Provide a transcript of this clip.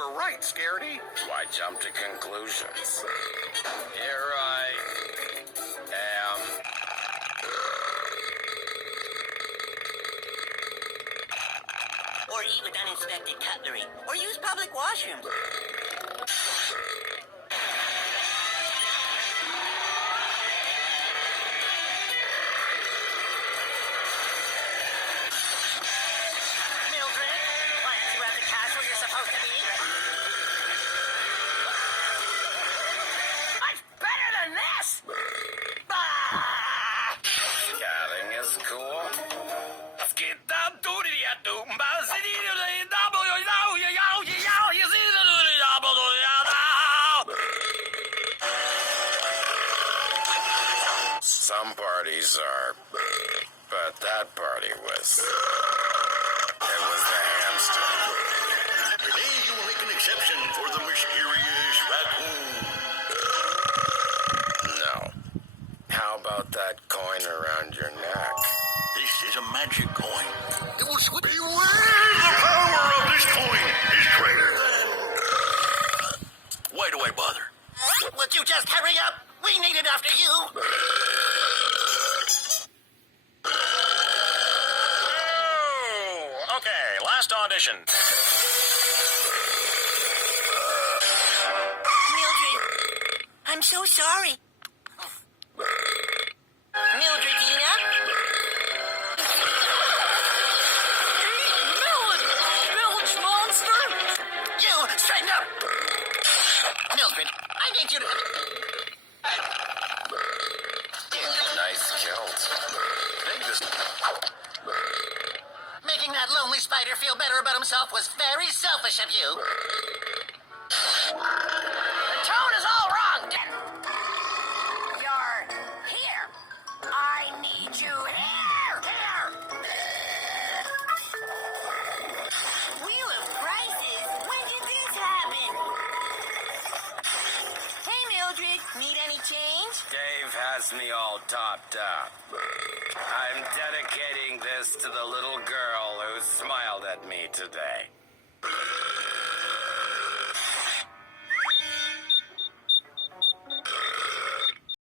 were right, Scaredy. Why jump to conclusions? Here I am. Or eat with uninspected cutlery. Or use public washrooms. Mildred, why aren't you at the cache where you're supposed to be? I'm better than this! Ah! Scouting is cool. Some parties are, but that party was, it was the hamster. Today you will make an exception for the mysterious raccoon. No. How about that coin around your neck? This is a magic coin. It will swing. Beware! The power of this coin is greater than... Why do I bother? Would you just hurry up? We need it after you. Oh, okay, last audition. Mildred, I'm so sorry. Mildredina? Milledge monster! You, straighten up! Mildred, I need you to... Nice kilt. Making that lonely spider feel better about himself was very selfish of you. The tone is all wrong. You're here. I need you here. Here. Wheel of Crisis? When did this happen? Hey, Mildred. Need any change? Dave has me all topped up. I'm dedicating this to the little girl who smiled at me today.